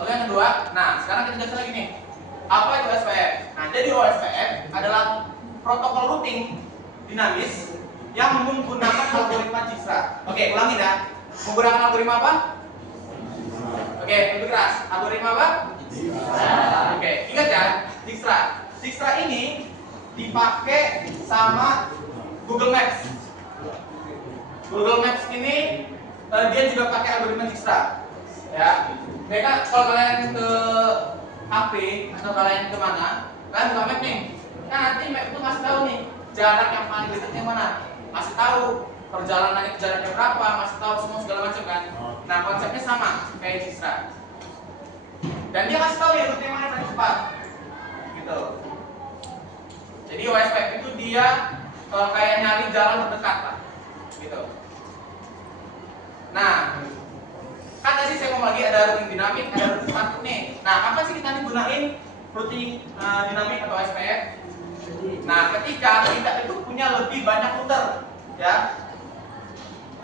Lalu yang kedua, nah sekarang kita jelaskan lagi nih. Apa itu OSPF? Nah, jadi OSPF adalah protokol routing dinamis yang menggunakan algoritma Dijkstra. Oke, ulangi ya. Menggunakan algoritma apa? Oke, lebih keras. Algoritma apa? Dijkstra. Oke, ingat ya, Dijkstra. Dijkstra ini dipakai sama Google Maps. Google Maps ini dia juga pakai algoritma Dijkstra. Ya, mereka kalau kalian ke HP atau kalian kemana, kalian buka map nih, kan nanti map itu ngasih tahu nih jarak yang paling dekatnya mana, masih tahu perjalanannya jaraknya berapa, masih tahu semua segala macam kan. Nah konsepnya sama kayak Dijkstra. Dan dia kasih tahu ya rute yang mana yang paling cepat, gitu. Jadi OSPF itu dia kayak nyari jalan terdekat lah, gitu. Nah, kan tadi saya ngomong lagi ada routing dinamik, ada routing statik nih. Nah, apa sih kita nih gunain routing dinamik atau OSPF? Nah, ketika kita itu punya lebih banyak router, ya.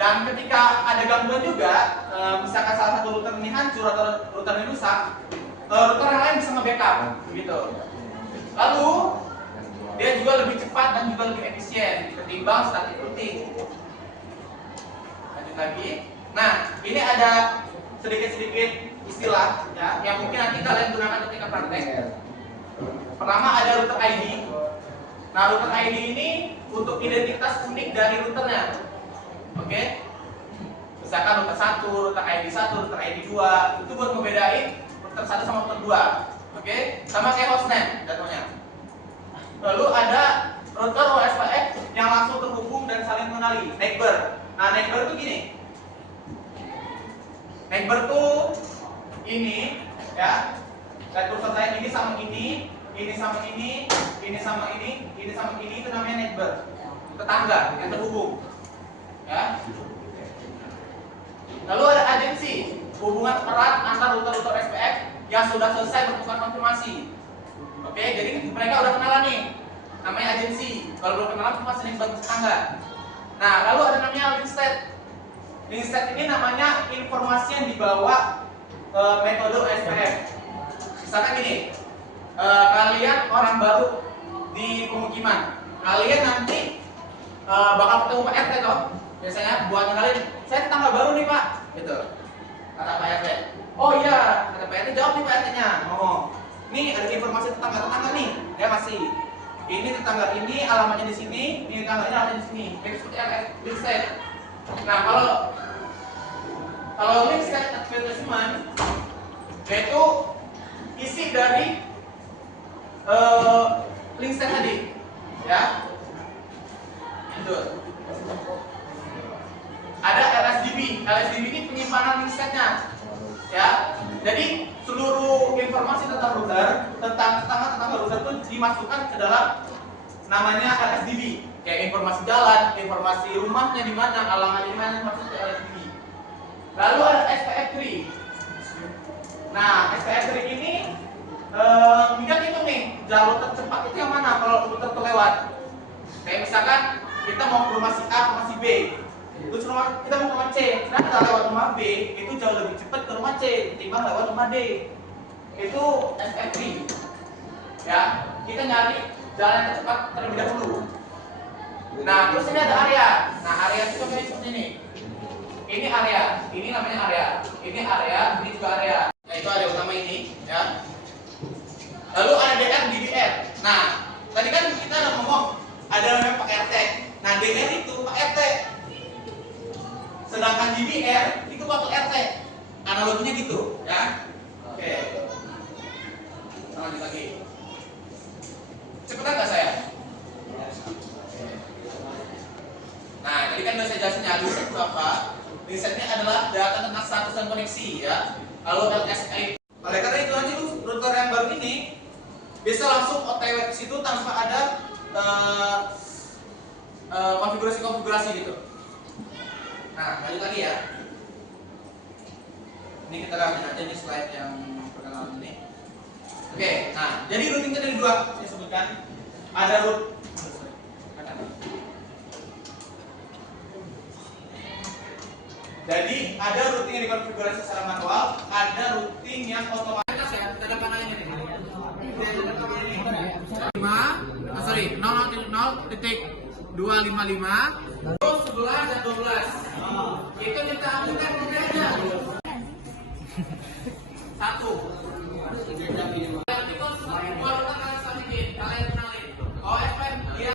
Dan ketika ada gangguan juga, misalkan salah satu router ini hancur atau router ini rusak, router yang lain bisa nge-backup, gitu. Lalu dia juga lebih cepat dan juga lebih efisien ketimbang static routing. Lanjut lagi. Nah, ini ada sedikit-sedikit istilah ya yang mungkin nanti kalian gunakan ketika praktek. Pertama ada router ID. Nah, router ID ini untuk identitas unik dari routernya. Oke. Misalkan router 1, router ID 1, router ID 2, itu buat ngebedain router 1 sama router 2. Oke? Sama kayak hostname contohnya. Lalu ada router OSPF yang langsung terhubung dan saling mengenali, neighbor. Nah, neighbor itu gini. Neighbor tuh ini ya. Lihat kursor saya, ini sama ini sama ini sama ini sama ini, itu namanya neighbor. Tetangga yang terhubung. Ya. Lalu ada agensi, hubungan erat antar router-router SPF yang sudah selesai bertukar konfirmasi. Oke, jadi mereka udah kenalan nih. Namanya agensi. Kalau belum kenalan cuma sering bantu tetangga. Nah, lalu ada namanya link state. Link state ini namanya informasi yang dibawa metode OSPF. Misalkan gini, kalian orang baru di pemukiman, kalian nanti bakal ketemu Pak RT toh. Biasanya buat kenalin, saya tetangga baru nih Pak, gitu. Kata Pak RT. Oh iya, kata Pak RT, jawab nih Pak RT-nya. Ngomong, nih ada informasi tetangga-tetangga nih, dia masih. Ini tetangga ini alamatnya di sini, ini tetangga ini alamatnya di sini. Itu seperti link state. Nah, kalau link state advertisement yaitu isi dari link state tadi, ya. Itu. Ada LSDB. LSDB ini penyimpanan link state-nya, ya. Jadi seluruh informasi tentang router, tentang router itu dimasukkan ke dalam namanya LSDB. Kayak informasi jalan, informasi rumahnya di mana, alamatnya di mana, masuk ke LSDB. Lalu ada SPF3. Nah, SPF3 ini lihat itu nih, jalur tercepat itu yang mana kalau router terlewat. Kayak misalkan kita mau ke rumah si A, ke rumah si B. Terus kita mau ke rumah C, ternyata lewat rumah B itu jauh lebih cepat ke rumah C ketimbang lewat rumah D. Itu SPF3. Ya, kita nyari jalan yang tercepat terlebih dahulu. Nah, terus ini ada area. Nah, area itu contohnya seperti ini. Ini area, ini namanya area. Ini area, ini juga area. Nah, itu area utama ini, ya. Lalu ada DR, DBR. Nah, tadi kan kita udah ngomong ada namanya Pak RT. Nah, DR itu Pak RT. Sedangkan DBR itu Wakil RT. Analoginya gitu, ya. Oke. Lanjut lagi. Cepetan nggak saya? Nah, tadi kan udah saya jelasin ya, link state itu apa? Link state-nya adalah data tentang status dan koneksi, ya. Lalu LSA. Oleh karena itu aja router yang baru ini bisa langsung OTW ke situ tanpa ada konfigurasi-konfigurasi gitu. Nah, lanjut lagi ya. Ini kita lihat aja nih slide yang perkenalan ini. Oke, nah, jadi routingnya dari dua saya sebutkan. Ada route. Jadi ada routing yang dikonfigurasi secara manual, ada routing yang otomatis ya, kita dapat nanya nih. 0.255 terus 11 dan 12. Itu kita ambilkan aja. 1.